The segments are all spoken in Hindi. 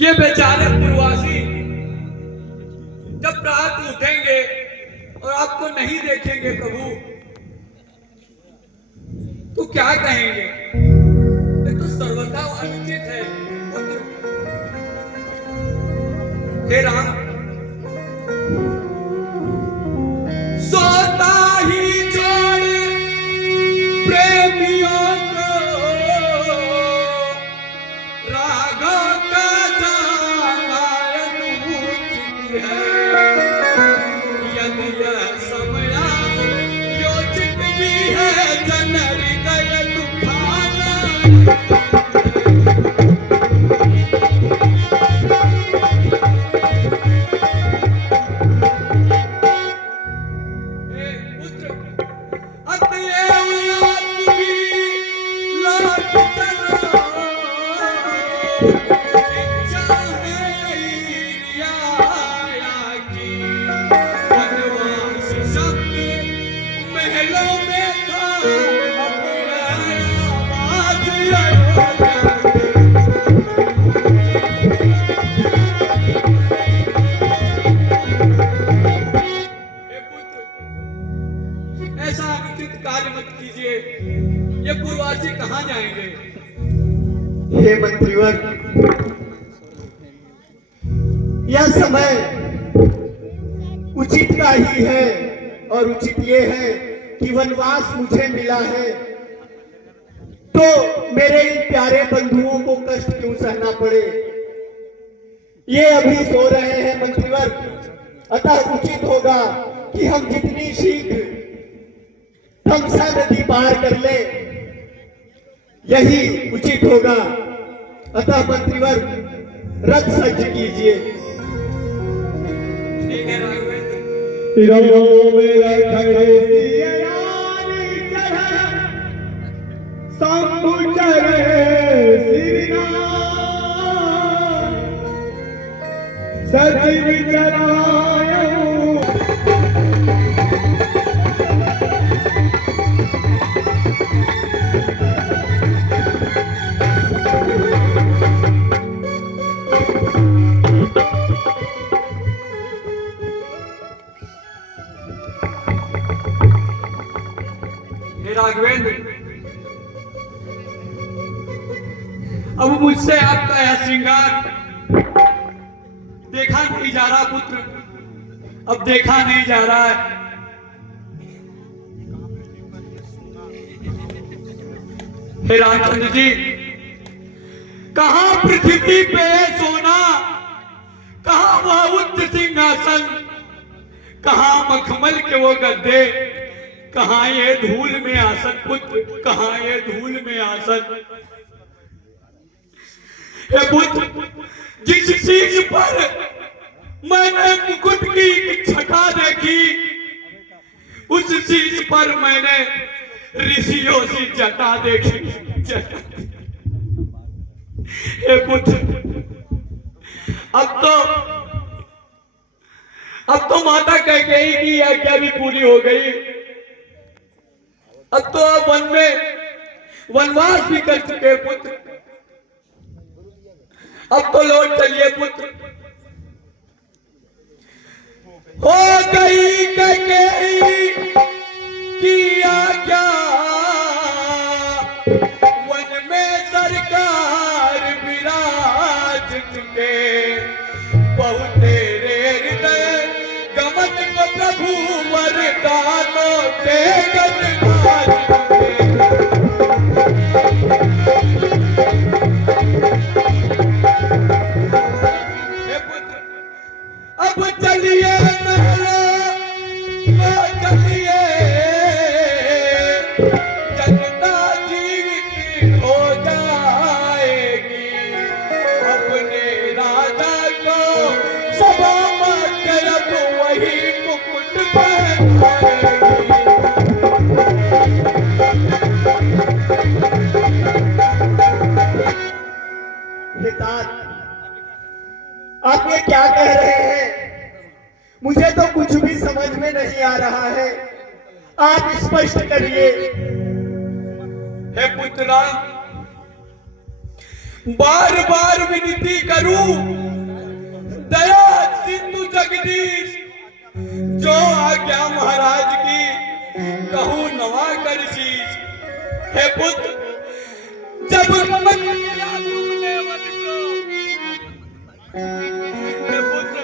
ये बेचारे प्रवासी जब रात उठेंगे और आपको नहीं देखेंगे प्रभु, तो क्या कहेंगे? ये तो सर्वथा अनुचित है। हे राम, सोता ही छोड़ प्रेमियों को रागों का जाना अनुचित है। यदि यह समय योचित भी है, जन हृदय दुखाना। ऐसा अनुचित कार्य मत कीजिए। ये पूर्वासी कहाँ जाएंगे? हे मंत्रीवर, यह समय उचित का ही है और उचित ये है कि वनवास मुझे मिला है, तो मेरे इन प्यारे बंधुओं को कष्ट क्यों सहना पड़े। ये अभी सो रहे हैं मंत्रीवर, अतः उचित होगा कि हम जितनी शीघ्र तमसा नदी पार कर ले, यही उचित होगा। अतः मंत्रीवर, रथ सज्ज कीजिए। ठीक है राघवेंद्र। राघवेंद्र, अब मुझसे आपका यह श्रृंगार देखा नहीं जा रहा पुत्र, अब देखा नहीं जा रहा है। हे रामचंद्र जी, कहां पृथ्वी पे सोना, कहां वह उच्च सिंहासन, कहां मखमल के वो गद्दे, कहां ये धूल में आसन पुत्र, कहां ये धूल में आसन। हे पुत्र, जिस चीज पर मैंने मुकुट की छटा देखी, उस चीज पर मैंने ऋषियों की जटा देखी। हे पुत्र, अब तो माता कैकेयी की आज्ञा भी पूरी हो गई। अब तो आप वन में वनवास भी कर चुके पुत्र, अब तो लौट चलिए पुत्र। हो गई कैकेयी की आज्ञा, वन में सरकार विराज चुके, बहुत तेरे हृदय गमन को प्रभु वरदानों के गणराज अब चलिए चलिए, जनता जीवित हो जाएगी, अपने राजा को सभा में अब वही मुकुट पहनाएगी। आप ये क्या कह रहे हैं? मुझे तो कुछ भी समझ में नहीं आ रहा है, आप स्पष्ट करिए। हे पुत्रा, बार बार विनती करूं, दया सिंधु जगदीश, जो आज्ञा महाराज की कहूं नवा कर शीश। हे पुत्र, जब गमन किया तुमने वन को, हे पुत्र,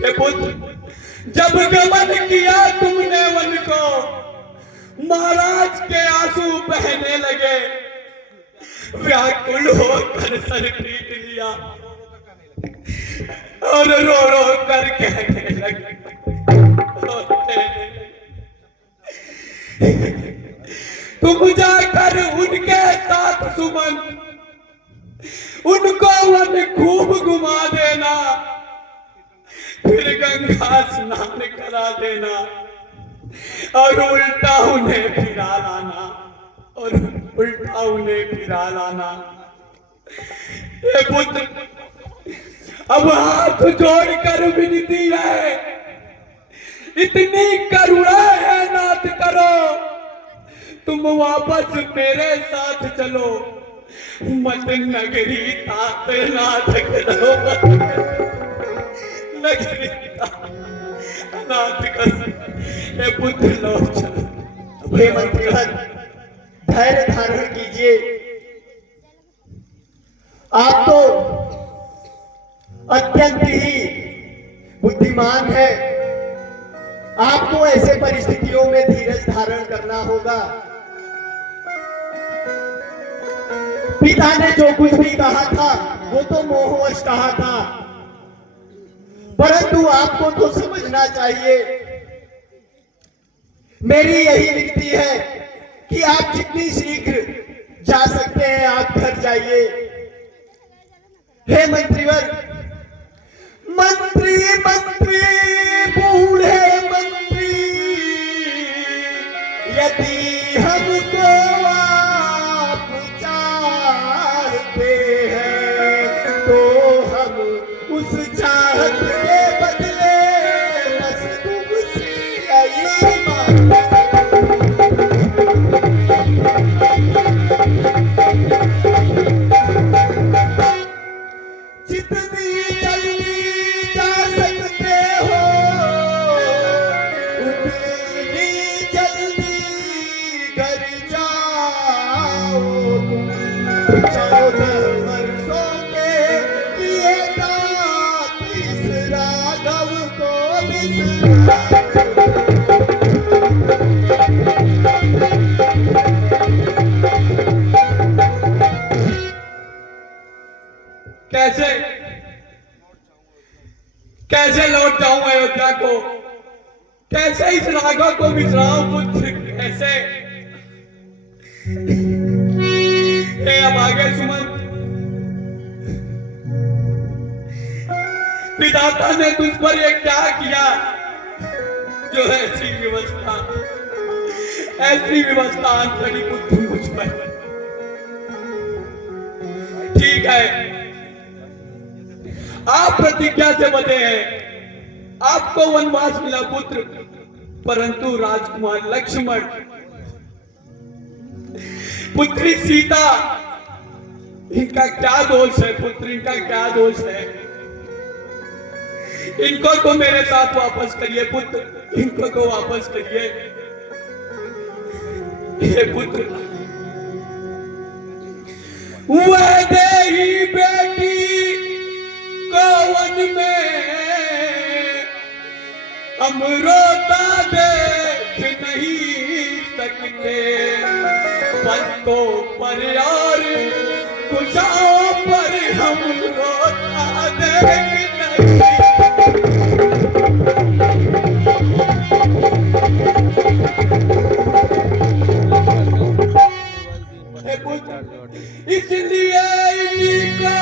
हे पुत्र, जब गमन किया तुमने वन को, महाराज के आंसू बहने लगे, व्याकुल होकर सर पीट लिया और रो रो कर कहने लगे, तुम जाकर उनके साथ सुमन, उनको वन खूब घुमा देना, फिर गंगा स्नान करा देना और उल्टा उन्हें फिरा लाना, और उल्टा उन्हें फिरा लाना। हे पुत्र, अब हाथ जोड़कर विनती है, इतनी करुणा है नाथ करो, तुम वापस मेरे साथ चलो, मत नगरी तात नाथ करो, नगरी नाथ करो। हे पुत्र लौट चलो। हे मंत्रीगण, धैर्य धारण कीजिए। आप तो अत्यंत ही बुद्धिमान है, आपको ऐसे परिस्थितियों में धीरज धारण करना होगा। पिता ने जो कुछ भी कहा था वो तो मोहवश कहा था, परंतु आपको तो समझना चाहिए। मेरी यही विनती है कि आप जितनी शीघ्र जा सकते हैं आप घर जाइए। हे मंत्रीवर, मंत्री मंत्री बूढ़े मंत्री, यदि हमको आप चाहते हैं तो हम उस चाहत के बदले बस तुमसे यही मांगते हैं। जितनी जल्दी जा सकते हो उतनी जल्दी घर जाओ। 14 वर्षों के लिए इस राघव को बिसरा। कैसे कैसे लौट जाऊं अयोध्या को, कैसे इस राघव को बिसराऊं पुत्र, कैसे? हे अभागे सुमंत, विधाता ने तुझ पर ये क्या किया जो ऐसी व्यवस्था आंतरी पुत्र मुझ पर। ठीक है, आप प्रतिज्ञा से बंधे हैं, आपको वनवास मिला पुत्र, परंतु राजकुमार लक्ष्मण, पुत्री सीता, इनका क्या दोष है पुत्र, इनका क्या दोष है? इनको तो मेरे साथ वापस करिए पुत्र, इनको तो वापस करिए। हे पुत्र, वैदेही बेटी को वन में हम रोता देख नहीं सकते, पत्तों पर और कुशाओं पर हम रोता देख नहीं। हे पुत्र, इसलिए इनको